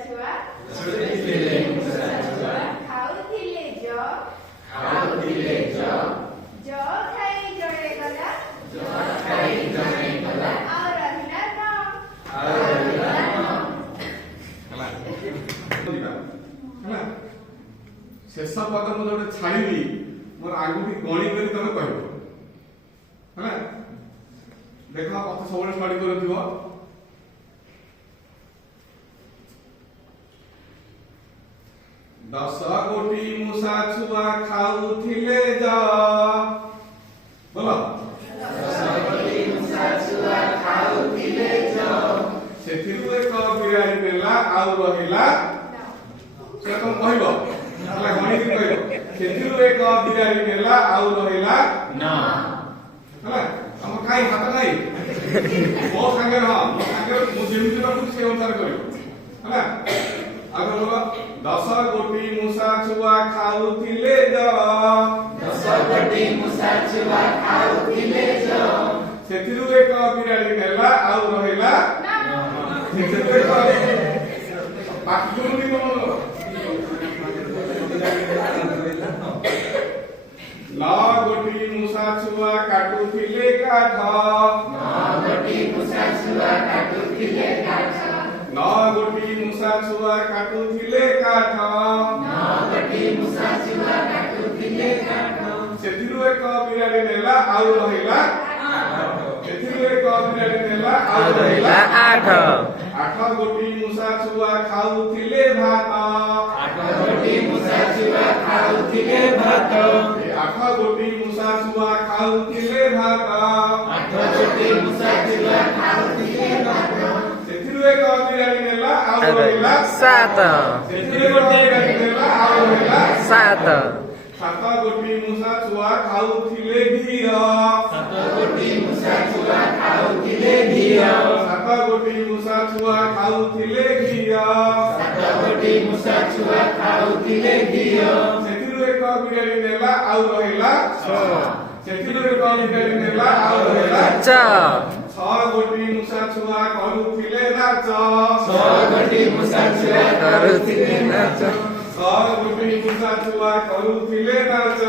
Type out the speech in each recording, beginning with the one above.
ଛୁଆ ଛୋଟିଥିଲେ ମୂଷା ଛୁଆ ଖାଉଥିଲେ ଖାଉଥିଲେ ଜ ଖାଇ ଜଣେ ଗଲା ଖାଇ ଜଣେ ଗଲା ଆଉ ରହିଲା ନ ଆଉ ରହିଲା ହେଲା ଶେଷ ପଦ ମୁଁ ଯୋଉଟା ଛାଡ଼ିବି ମୋର ଆଙ୍ଗୁଠି ଗଣି କରି ତମେ କହିବ ହେଲା ଦେଖ କଥା ସବୁବେଳେ ଷ୍ଟଡି କରୁଥିବ ଦଶ ଗୋଟି ମୂଷା ଛୁଆ ଖାଉଥିଲେ ବୋଲ ମୂଷା ଛୁଆ ଖାଉଥିଲେ ସେଥିରୁ ଏକ ବିରାଡ଼ି ନେଲା ଆଉ ରହିଲା ସେ କଣ କହିବ ହେଲା ଗଣିକି କହିବ ସେଥିରୁ ଏକ ବିରାଡ଼ି ନେଲା ଆଉ ରହିଲା ହେଲା ତମ କାଇଁ ହାତ କାଇଁ ମୋ ସାଙ୍ଗରେ ହଁ ମୋ ସାଙ୍ଗରେ ମୁଁ ଯେମିତି ରଖୁଛି ସେ ଅନୁସାରେ କରିବ ହେଲା ଆଉ କଣ ଦଶ ଗୋଟି ମୂଷା ଛୁଆ ଖାଉଥିଲେ ଦଶ ଗୋଟି ମୂଷା ଛୁଆ ଖାଉଥିଲେ ସେଥିରୁ ଏକ ବିରାଡ଼ି ନେଲା ଆଉ ରହିଲା ସେଥିରୁ ଏକ ବାକି କେମିତି କଣ ନ ଗୋଟି ମୂଷା ଛୁଆ କାଟୁଥିଲେ କାଠ ଗୋଟି ମୂଷା ଛୁଆ କାଟୁଥିଲେ କାଠ ନ ଗୋଟି ମୂଷା ଛୁଆ କାଟୁଥିଲେ କାଠ ଗୋଟି ମୂଷା ଛୁଆ କାଟୁଥିଲେ କାଠ ସେଥିରୁ ଏକ ବିରାଡ଼ି ନେଲା ଆଉ ରହିଲା ସେଥିରୁ ଏକ ବିରାଡ଼ି ନେଲା ଆଉ ରହିଲା ଆଠ ଆଠ ଗୋଟି ମୂଷା ଛୁଆ ଖାଉଥିଲେ ଭାତ ଗୋଟି ମୂଷା ଛୁଆ ଖାଉଥିଲେ ଭାତ ଆଠ ଗୋଟି ମୂଷା ଛୁଆ ଖାଉଥିଲେ ଭାତ ଗୋଟି ମୂଷା ଛୁଆ ଖାଉଥିଲେ ଭାତ ସେଥିରୁ ଏକ ବିରାଡ଼ି ନେଲା ଆଉ ରହିଲା ସାତ ସେଥିରୁ ଏକ ବିରାଡ଼ି ନେଲା ଆଉ ରହିଲା ସାତ ସାତ ଗୋଟି ମୂଷା ଛୁଆ ଖାଉଥିଲେ ଘିଅ ଗୋଟି ମୂଷା ଛୁଆ ଖାଉଥିଲେ ଘିଅ ସାତ ଗୋଟି ମୂଷା ଛୁଆ ଖାଉଥିଲେ ଘିଅ ଗୋଟି ମୂଷା ଛୁଆ ଖାଉଥିଲେ ଘିଅ ସେଥିରୁ ଏକ ବିରାଡ଼ି ନେଲା ଆଉ ରହିଲା ସେଥିରୁ ଏକ ବିରାଡ଼ି ନେଲା ଆଉ ରହିଲା ଚ ଛଅ ଗୋଟି ମୂଷା ଛୁଆ କରୁଥିଲେ ନାଚ ଗୋଟି ମୂଷା ଛୁଆ କରୁଥିଲେ ନାଚ ଛଅ ଗୋଟି ମୂଷା ଛୁଆ କରୁଥିଲେ ନାଚ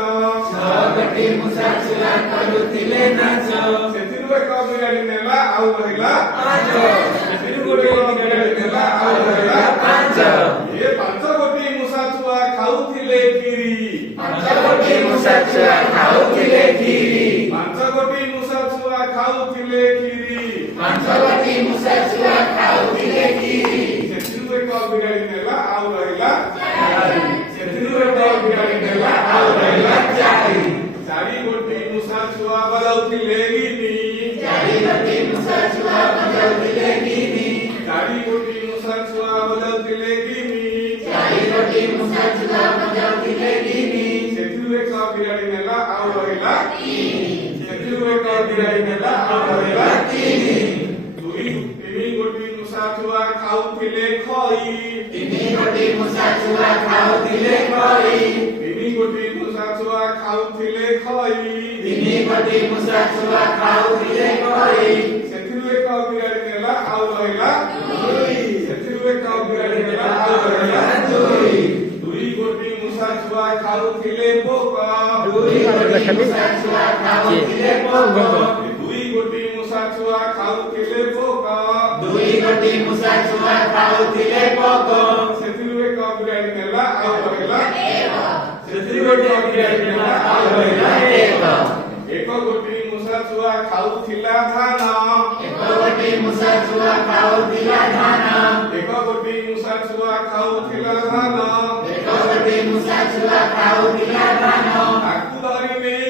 ଗୋଟି ମୂଷା ଛୁଆ କରୁଥିଲେ ନାଚ ସେଥିରୁ ଏକ ବିରାଡ଼ି ନେଲା ଆଉ ରହିଲା ସେଥିରୁ ଗୋଟେ ବିରାଡ଼ି ନେଲା ଆଉ ରହିଲା ଏ ପାଞ୍ଚ ଗୋଟି ମୂଷା ଛୁଆ ଖାଉଥିଲେ କ୍ଷୀରି ଗୋଟି ମୂଷା ଛୁଆ ଖାଉଥିଲେ କ୍ଷୀରି ପାଞ୍ଚ ଗୋଟି ମୂଷା ଛୁଆ ଖାଉଥିଲେ କ୍ଷୀରି ଗୋଟି ମୂଷା ଛୁଆ ଖାଉଥିଲେ କ୍ଷୀରି ସେଥିରୁ ଏକ ବିରାଡ଼ି ନେଲା ଆଉ ରହିଲା ସେଥିରୁ ଏକ ବିରାଡ଼ି ନେଲା ଆଉ ରହିଲା ଚାରି ଗୋଟି ମୂଷା ଛୁଆ ବଜାଉଥିଲେ ଗିନି ଗୋଟି ମୂଷା ଛୁଆ ବଜାଉଥିଲେ ଗିନି ଚାରି ଗୋଟି ମୂଷା ଛୁଆ ବଜାଉଥିଲେ ଗିନି ଗୋଟି ମୂଷା ଛୁଆ ବଜାଉଥିଲେ ଗିନି ସେଥିରୁ ଏକ ବିରାଡ଼ି ନେଲା ଆଉ ରହିଲା ସେଥିରୁ ଏକ ବିରାଡ଼ି ନେଲା ଆଉ ରହିଲା ତିନି ଗୋଟି ମୂଷା ଛୁଆ ଖାଉଥିଲେ ଖଇ ଗୋଟି ମୂଷା ଛୁଆ ଖାଉଥିଲେ ଖଇ ତିନି ଗୋଟି ମୂଷା ଛୁଆ ଖାଉଥିଲେ ଖଇ ଗୋଟି ମୂଷା ଛୁଆ ଖାଉଥିଲେ ଖଇ ସେଥିରୁ ଏକ ବିରାଡ଼ି ନେଲା ଆଉ ରହିଲା ସେଥିରୁ ଏକ ବିରାଡ଼ି ନେଲା ଆଉ ରହିଲା ଦୁଇ ଗୋଟି ମୂଷା ଛୁଆ ଖାଉଥିଲେ ପୋକ ଗୋଟି ମୂଷା ଛୁଆ ଖାଉଥିଲେ ପୋକ ଦୁଇ ଗୋଟି ମୂଷା ଛୁଆ ଖାଉଥିଲେ ପୋକ ଗୋଟି ମୂଷା ଛୁଆ ଖାଉଥିଲେ ପୋକ ସେଥିରୁ ଏକ ବିରାଡ଼ି ନେଲା ଆଉ ରହିଲା ସେଥିରୁ ଗୋଟେ ବିରାଡ଼ି ନେଲା ଆଉ ରହିଲା ଏକ ଗୋଟି ମୂଷା ଛୁଆ ଖାଉଥିଲା ଧାନ ଗୋଟି ମୂଷା ଛୁଆ ଖାଉଥିଲା ଧାନ ଏକ ଗୋଟି ମୂଷା ଛୁଆ ଖାଉଥିଲା ଧାନ ଗୋଟି ମୂଷା ଛୁଆ ଖାଉଥିଲା ଧାନ ତାକୁ ଧରି ନେଇ